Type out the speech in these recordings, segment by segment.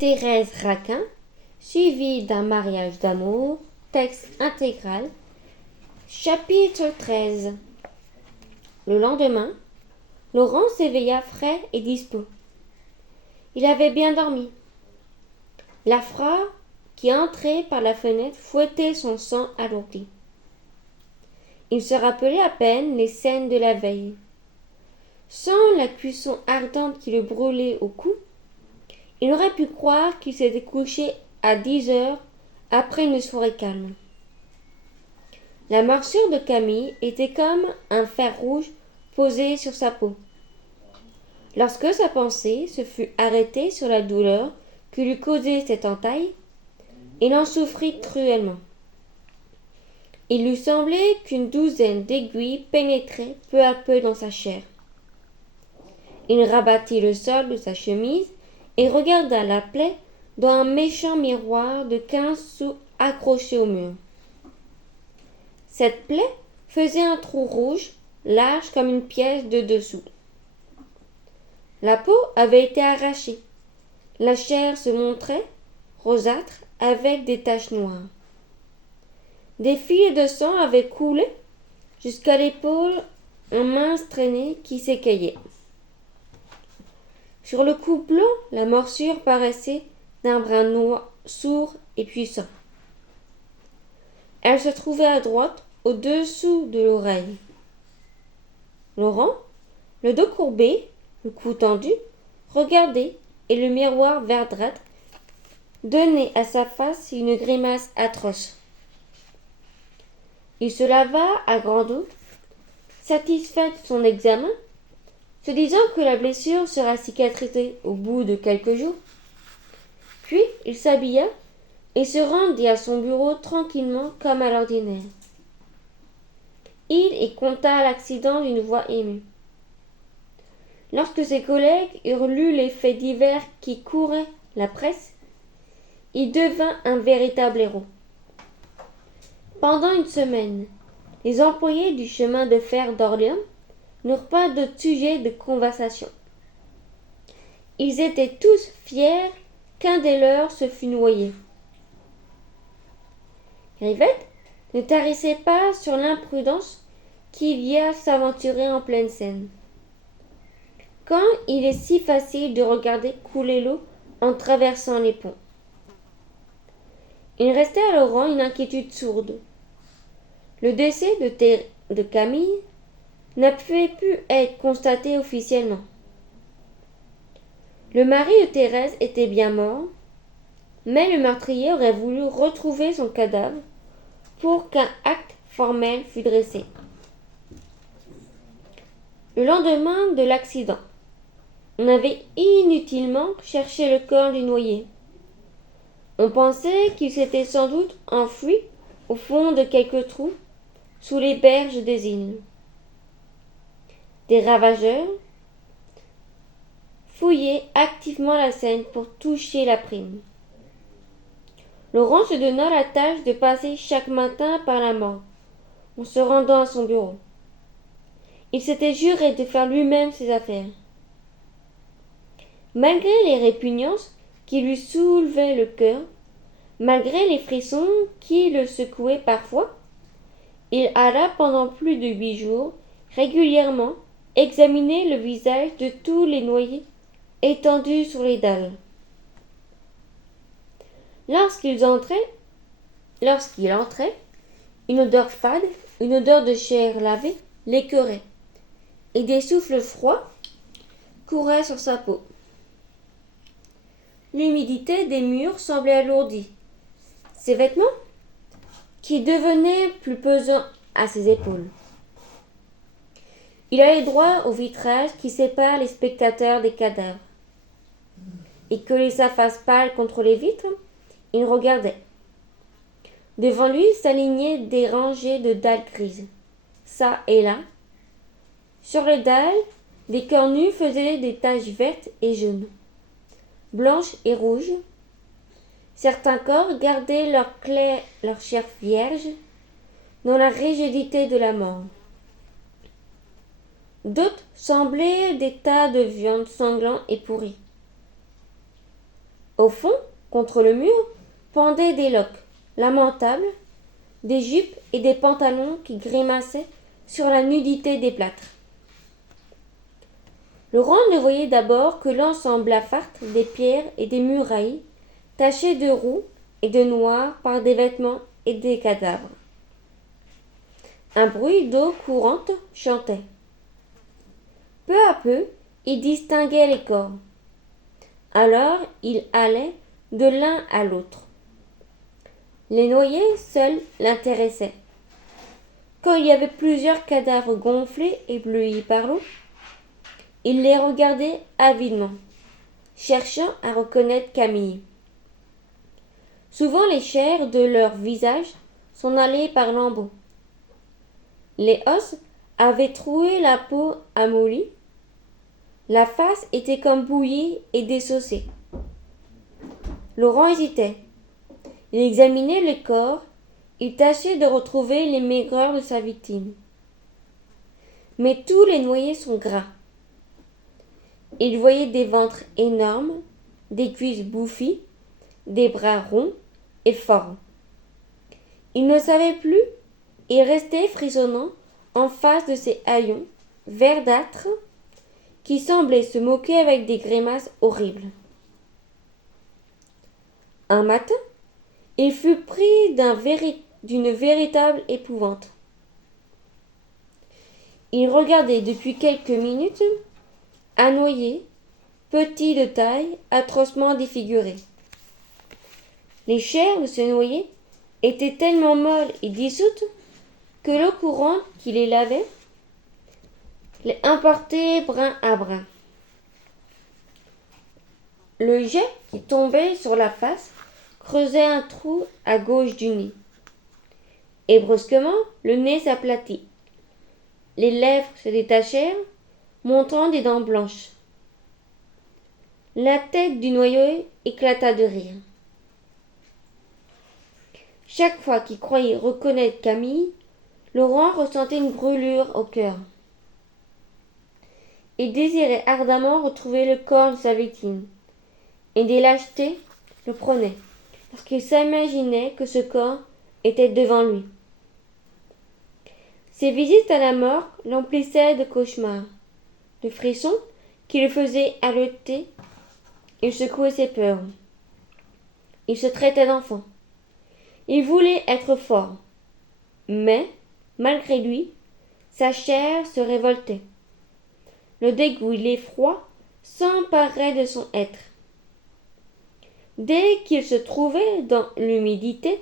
Thérèse Raquin, suivi d'un mariage d'amour, texte intégral, chapitre 13. Le lendemain, Laurent s'éveilla frais et dispos. Il avait bien dormi. La froid qui entrait par la fenêtre fouettait son sang alourdi. Il se rappelait à peine les scènes de la veille. Sans la cuisson ardente qui le brûlait au cou, il aurait pu croire qu'il s'était couché à 10 heures après une soirée calme. La morsure de Camille était comme un fer rouge posé sur sa peau. Lorsque sa pensée se fut arrêtée sur la douleur que lui causait cette entaille, il en souffrit cruellement. Il lui semblait qu'une douzaine d'aiguilles pénétraient peu à peu dans sa chair. Il rabattit le sol de sa chemise et regarda la plaie dans un méchant miroir de 15 sous accroché au mur. Cette plaie faisait un trou rouge, large comme une pièce de 2 sous. La peau avait été arrachée. La chair se montrait rosâtre avec des taches noires. Des filets de sang avaient coulé jusqu'à l'épaule en minces traînées qui s'écayaient. Sur le cou blanc, la morsure paraissait d'un brun noir, sourd et puissant. Elle se trouvait à droite, au-dessous de l'oreille. Laurent, le dos courbé, le cou tendu, regardait et le miroir verdâtre donnait à sa face une grimace atroce. Il se lava à grande eau, satisfait de son examen, se disant que la blessure sera cicatrisée au bout de quelques jours. Puis il s'habilla et se rendit à son bureau tranquillement comme à l'ordinaire. Il y conta l'accident d'une voix émue. Lorsque ses collègues eurent lu les faits divers qui couraient la presse, il devint un véritable héros. Pendant une semaine, les employés du chemin de fer d'Orléans n'eurent pas de sujet de conversation. Ils étaient tous fiers qu'un des leurs se fût noyé. Rivette ne tarissait pas sur l'imprudence qu'il y a à s'aventurer en pleine Seine. Quand il est si facile de regarder couler l'eau en traversant les ponts. Il restait à Laurent une inquiétude sourde. Le décès de Camille n'avait pu être constaté officiellement. Le mari de Thérèse était bien mort, mais le meurtrier aurait voulu retrouver son cadavre pour qu'un acte formel fût dressé. Le lendemain de l'accident, on avait inutilement cherché le corps du noyé. On pensait qu'il s'était sans doute enfui au fond de quelques trous sous les berges des îles. Des ravageurs fouillaient activement la Seine pour toucher la prime. Laurent se donna la tâche de passer chaque matin par la morgue, en se rendant à son bureau. Il s'était juré de faire lui-même ses affaires. Malgré les répugnances qui lui soulevaient le cœur, malgré les frissons qui le secouaient parfois, il alla pendant plus de 8 jours, régulièrement, examiner le visage de tous les noyés étendus sur les dalles. Lorsqu'il entrait, une odeur fade, une odeur de chair lavée, l'écœurait, et des souffles froids couraient sur sa peau. L'humidité des murs semblait alourdir ses vêtements, qui devenaient plus pesants à ses épaules. Il allait droit au vitrage qui sépare les spectateurs des cadavres. Et collé sa face pâle contre les vitres, il regardait. Devant lui s'alignaient des rangées de dalles grises, çà et là. Sur les dalles, des corps nus faisaient des taches vertes et jaunes, blanches et rouges. Certains corps gardaient leur chair vierge dans la rigidité de la mort. D'autres semblaient des tas de viande sanglants et pourris. Au fond, contre le mur, pendaient des loques lamentables, des jupes et des pantalons qui grimaçaient sur la nudité des plâtres. Laurent ne voyait d'abord que l'ensemble blafard des pierres et des murailles, tachées de roux et de noir par des vêtements et des cadavres. Un bruit d'eau courante chantait. Peu à peu, il distinguait les corps. Alors, il allait de l'un à l'autre. Les noyés seuls l'intéressaient. Quand il y avait plusieurs cadavres gonflés et bleuis par l'eau, il les regardait avidement, cherchant à reconnaître Camille. Souvent les chairs de leur visage s'en allaient par lambeaux. Les os avaient troué la peau amollie. La face était comme bouillie et dessaucée. Laurent hésitait. Il examinait le corps, il tâchait de retrouver les maigreurs de sa victime. Mais tous les noyés sont gras. Il voyait des ventres énormes, des cuisses bouffies, des bras ronds et forts. Il ne savait plus, il restait frissonnant en face de ces haillons verdâtres qui semblaient se moquer avec des grimaces horribles. Un matin, il fut pris d'une véritable épouvante. Il regardait depuis quelques minutes un noyé, petit de taille, atrocement défiguré. Les chairs de ce noyé étaient tellement molles et dissoutes que l'eau courante qui les lavait les emportait brin à brin. Le jet qui tombait sur la face creusait un trou à gauche du nez. Et brusquement, le nez s'aplatit. Les lèvres se détachèrent, montrant des dents blanches. La tête du noyé éclata de rire. Chaque fois qu'il croyait reconnaître Camille, Laurent ressentait une brûlure au cœur. Il désirait ardemment retrouver le corps de sa victime, et des lâchetés le prenaient, parce qu'il s'imaginait que ce corps était devant lui. Ses visites à la mort l'emplissaient de cauchemars, de frissons qui le faisaient haleter. Il secouait ses peurs. Il se traitait d'enfant. Il voulait être fort, mais, malgré lui, sa chair se révoltait. Le dégoût et l'effroi s'emparaient de son être. Dès qu'il se trouvait dans l'humidité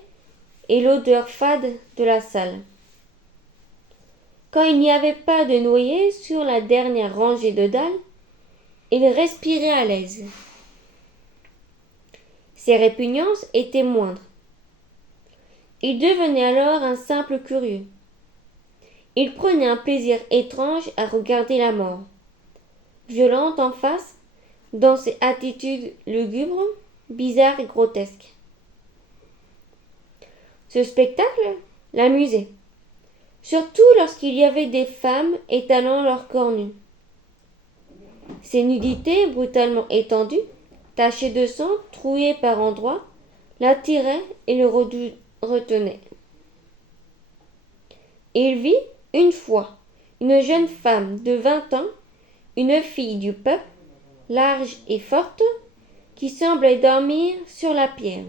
et l'odeur fade de la salle. Quand il n'y avait pas de noyer sur la dernière rangée de dalles, il respirait à l'aise. Ses répugnances étaient moindres. Il devenait alors un simple curieux. Il prenait un plaisir étrange à regarder la mort, violente en face, dans ses attitudes lugubres, bizarres et grotesques. Ce spectacle l'amusait, surtout lorsqu'il y avait des femmes étalant leur corps nu. Ces nudités brutalement étendues, tachées de sang, trouées par endroits, l'attiraient et le retenaient. Il vit, une fois, une jeune femme de 20 ans, une fille du peuple, large et forte, qui semblait dormir sur la pierre.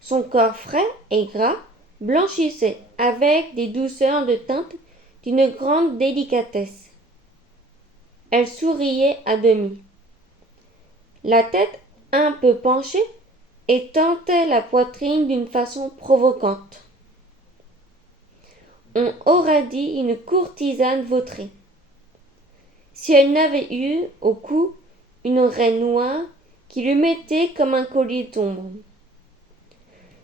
Son corps frais et gras blanchissait avec des douceurs de teinte d'une grande délicatesse. Elle souriait à demi, la tête un peu penchée, et tentait la poitrine d'une façon provocante. On aurait dit une courtisane vautrée. Si elle n'avait eu au cou une raie noire qui lui mettait comme un collier d'ombre.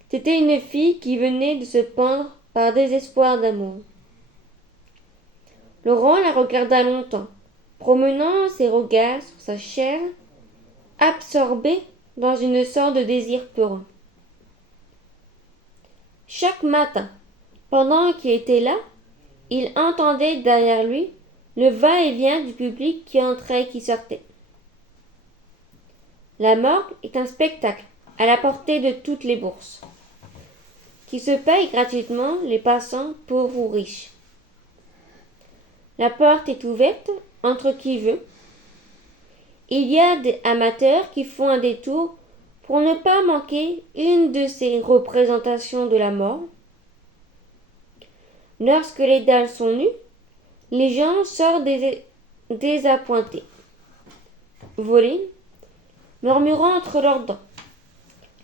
C'était une fille qui venait de se pendre par désespoir d'amour. Laurent la regarda longtemps, promenant ses regards sur sa chair, absorbé dans une sorte de désir peureux. Chaque matin, pendant qu'il était là, il entendait derrière lui le va-et-vient du public qui entrait et qui sortait. La morgue est un spectacle à la portée de toutes les bourses, qui se paye gratuitement les passants pauvres ou riches. La porte est ouverte entre qui veut. Il y a des amateurs qui font un détour pour ne pas manquer une de ces représentations de la mort. Lorsque les dalles sont nues, les gens sortent désappointés, volés, murmurant entre leurs dents.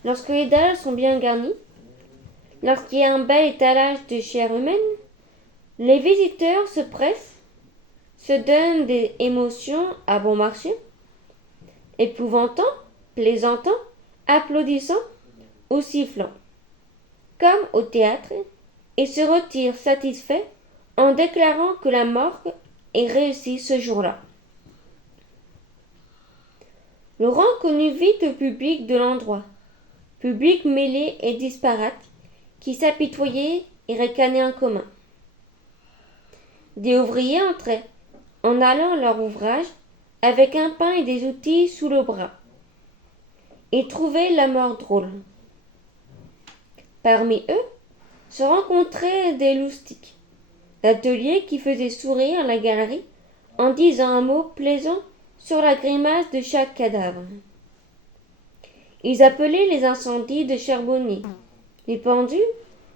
Lorsque les dalles sont bien garnies, lorsqu'il y a un bel étalage de chair humaine, les visiteurs se pressent, se donnent des émotions à bon marché, épouvantant, plaisantant, applaudissant ou sifflant, comme au théâtre, et se retirent satisfaits en déclarant que la morgue est réussie ce jour-là. Laurent connut vite le public de l'endroit, public mêlé et disparate, qui s'apitoyait et ricanait en commun. Des ouvriers entraient, en allant à leur ouvrage, avec un pain et des outils sous le bras. Ils trouvaient la mort drôle. Parmi eux se rencontraient des loustics d'atelier qui faisaient sourire la galerie en disant un mot plaisant sur la grimace de chaque cadavre. Ils appelaient les incendies de charbonniers, les pendus,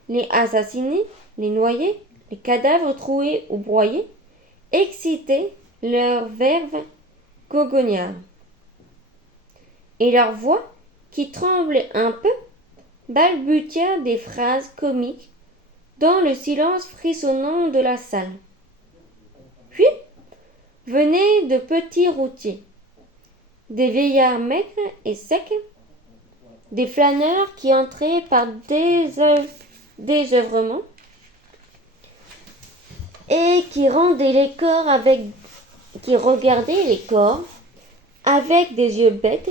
les assassinés, les noyés, les cadavres troués ou broyés, excitaient leur verve goguenarde. Et leur voix, qui tremblait un peu, balbutia des phrases comiques dans le silence frissonnant de la salle. Puis venaient de petits routiers, des vieillards maigres et secs, des flâneurs qui entraient par désœuvrement et qui regardaient les corps avec des yeux bêtes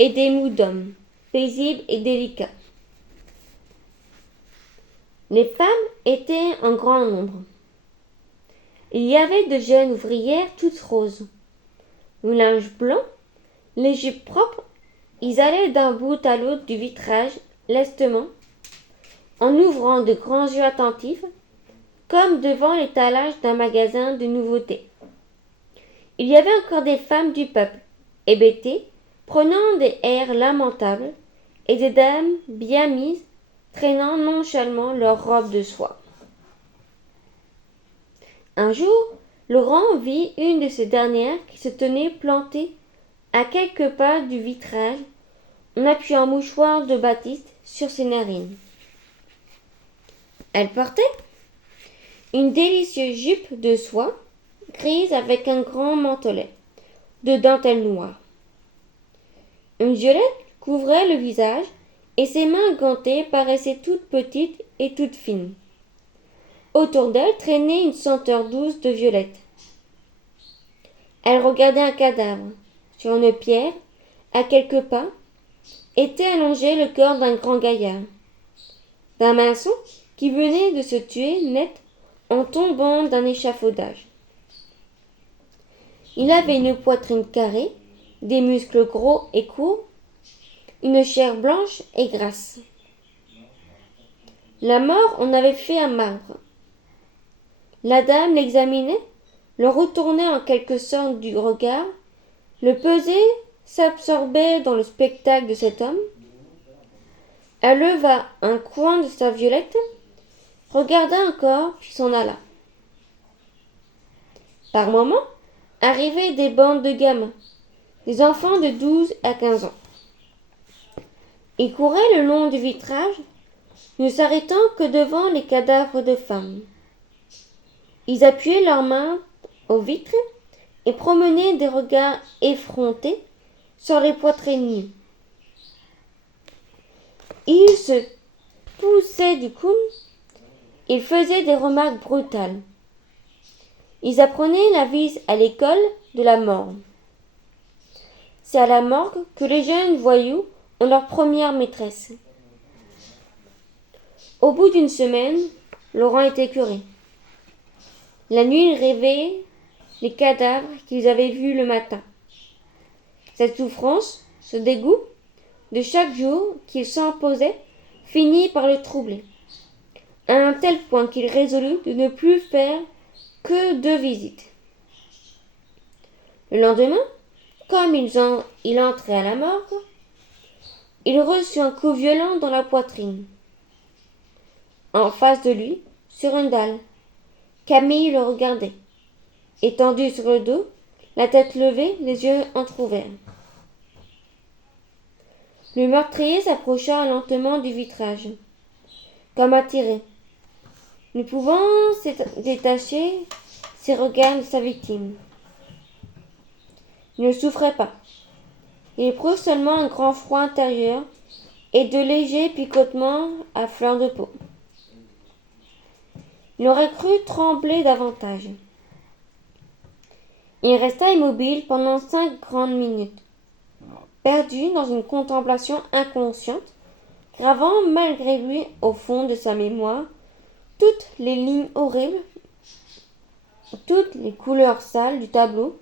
et des mous d'hommes, paisibles et délicats. Les femmes étaient en grand nombre. Il y avait de jeunes ouvrières toutes roses, le linge blanc, les jupes propres. Ils allaient d'un bout à l'autre du vitrage, lestement, en ouvrant de grands yeux attentifs, comme devant l'étalage d'un magasin de nouveautés. Il y avait encore des femmes du peuple, hébétées, prenant des airs lamentables, et des dames bien mises, traînant nonchalamment leurs robes de soie. Un jour, Laurent vit une de ces dernières qui se tenait plantée à quelques pas du vitrage, en appuyant un mouchoir de batiste sur ses narines. Elle portait une délicieuse jupe de soie grise avec un grand mantelet de dentelle noire. Une violette couvrait le visage et ses mains gantées paraissaient toutes petites et toutes fines. Autour d'elle traînait une senteur douce de violette. Elle regardait un cadavre. Sur une pierre, à quelques pas, était allongé le corps d'un grand gaillard, d'un maçon qui venait de se tuer net en tombant d'un échafaudage. Il avait une poitrine carrée, des muscles gros et courts, une chair blanche et grasse. La mort en avait fait un marbre. La dame l'examinait, le retournait en quelque sorte du regard, le pesait, s'absorbait dans le spectacle de cet homme. Elle leva un coin de sa violette, regarda encore, puis s'en alla. Par moments, arrivaient des bandes de gamins, des enfants de 12 à 15 ans. Ils couraient le long du vitrage, ne s'arrêtant que devant les cadavres de femmes. Ils appuyaient leurs mains aux vitres et promenaient des regards effrontés sur les poitrines nues. Ils se poussaient du coude, ils faisaient des remarques brutales. Ils apprenaient la vie à l'école de la morgue. C'est à la morgue que les jeunes voyous ont leur première maîtresse. Au bout d'une semaine, Laurent était curé. La nuit, il rêvait les cadavres qu'ils avaient vus le matin. Cette souffrance, Ce dégoût de chaque jour qu'il s'imposait finit par le troubler, à un tel point qu'il résolut de ne plus faire que 2 visites. Le lendemain, comme il entrait à la morgue, il reçut un coup violent dans la poitrine. En face de lui, sur une dalle, Camille le regardait, étendu sur le dos, la tête levée, les yeux entr'ouverts. Le meurtrier s'approcha lentement du vitrage, comme attiré, ne pouvant détacher ses regards de sa victime. Il ne souffrait pas. Il éprouve seulement un grand froid intérieur et de légers picotements à fleur de peau. Il aurait cru trembler davantage. Il resta immobile pendant 5 grandes minutes, perdu dans une contemplation inconsciente, gravant malgré lui au fond de sa mémoire toutes les lignes horribles, toutes les couleurs sales du tableau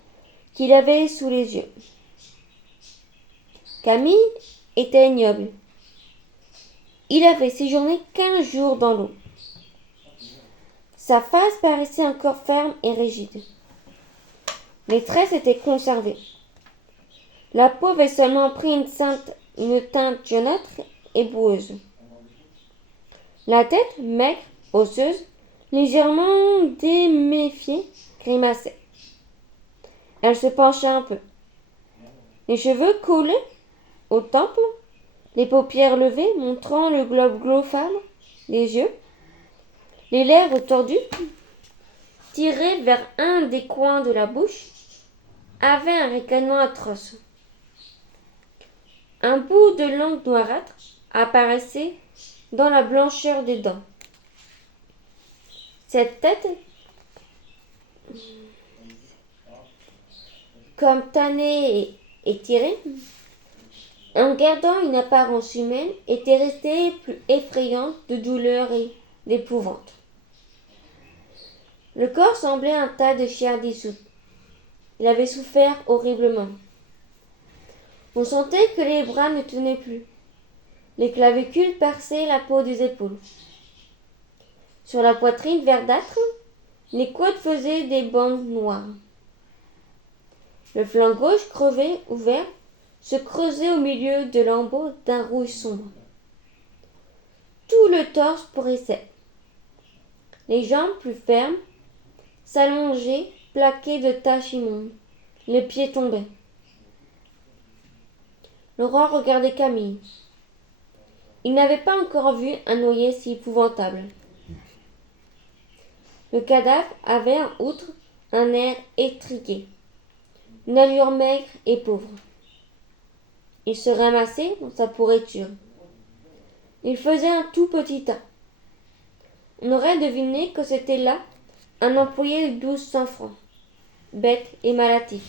qu'il avait sous les yeux. Camille était ignoble. Il avait séjourné 15 jours dans l'eau. Sa face paraissait encore ferme et rigide. Les traits s'étaient conservés. La peau avait seulement pris une teinte jaunâtre et boueuse. La tête, maigre, osseuse, légèrement déméfiée, grimaçait. Elle se penchait un peu. Les cheveux coulaient au temple, les paupières levées montrant le globe glauphâtre des yeux, les lèvres tordues, tirées vers un des coins de la bouche, avaient un ricanement atroce. Un bout de langue noirâtre apparaissait dans la blancheur des dents. Cette tête, comme tannée et tirée, en gardant une apparence humaine, était restée plus effrayante de douleur et d'épouvante. Le corps semblait un tas de chair dissoute. Il avait souffert horriblement. On sentait que les bras ne tenaient plus. Les clavicules perçaient la peau des épaules. Sur la poitrine verdâtre, les côtes faisaient des bandes noires. Le flanc gauche crevé, ouvert, se creusait au milieu de lambeaux d'un rouge sombre. Tout le torse pourrissait. Les jambes plus fermes s'allongeaient, plaquées de taches immondes. Les pieds tombaient. Laurent regardait Camille. Il n'avait pas encore vu un noyé si épouvantable. Le cadavre avait, en outre, un air étriqué, une allure maigre et pauvre. Il se ramassait dans sa pourriture. Il faisait un tout petit tas. On aurait deviné que c'était là un employé de 1200 francs, bête et malatif,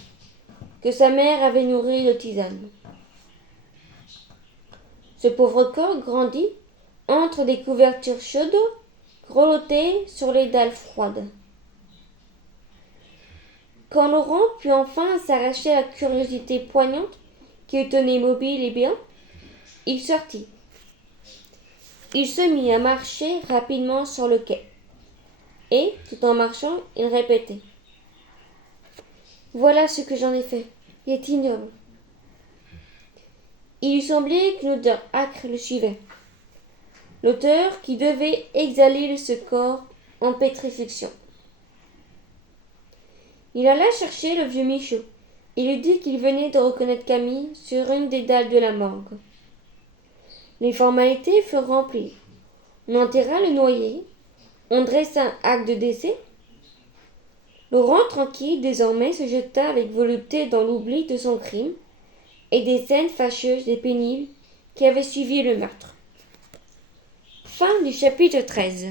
que sa mère avait nourri de tisane. Ce pauvre corps grandit entre des couvertures chaudes, grelottées sur les dalles froides. Quand Laurent put enfin s'arracher la curiosité poignante qui le tenait immobile et béant, il sortit. Il se mit à marcher rapidement sur le quai. Et, tout en marchant, il répétait : « Voilà ce que j'en ai fait. Il est ignoble. » Il lui semblait qu'une odeur âcre le suivait. L'odeur qui devait exhaler ce corps en pétrification. Il alla chercher le vieux Michaud et lui dit qu'il venait de reconnaître Camille sur une des dalles de la morgue. Les formalités furent remplies. On enterra le noyé, on dressa un acte de décès. Laurent, tranquille, désormais, se jeta avec volupté dans l'oubli de son crime et des scènes fâcheuses et pénibles qui avaient suivi le meurtre. Fin du chapitre 13.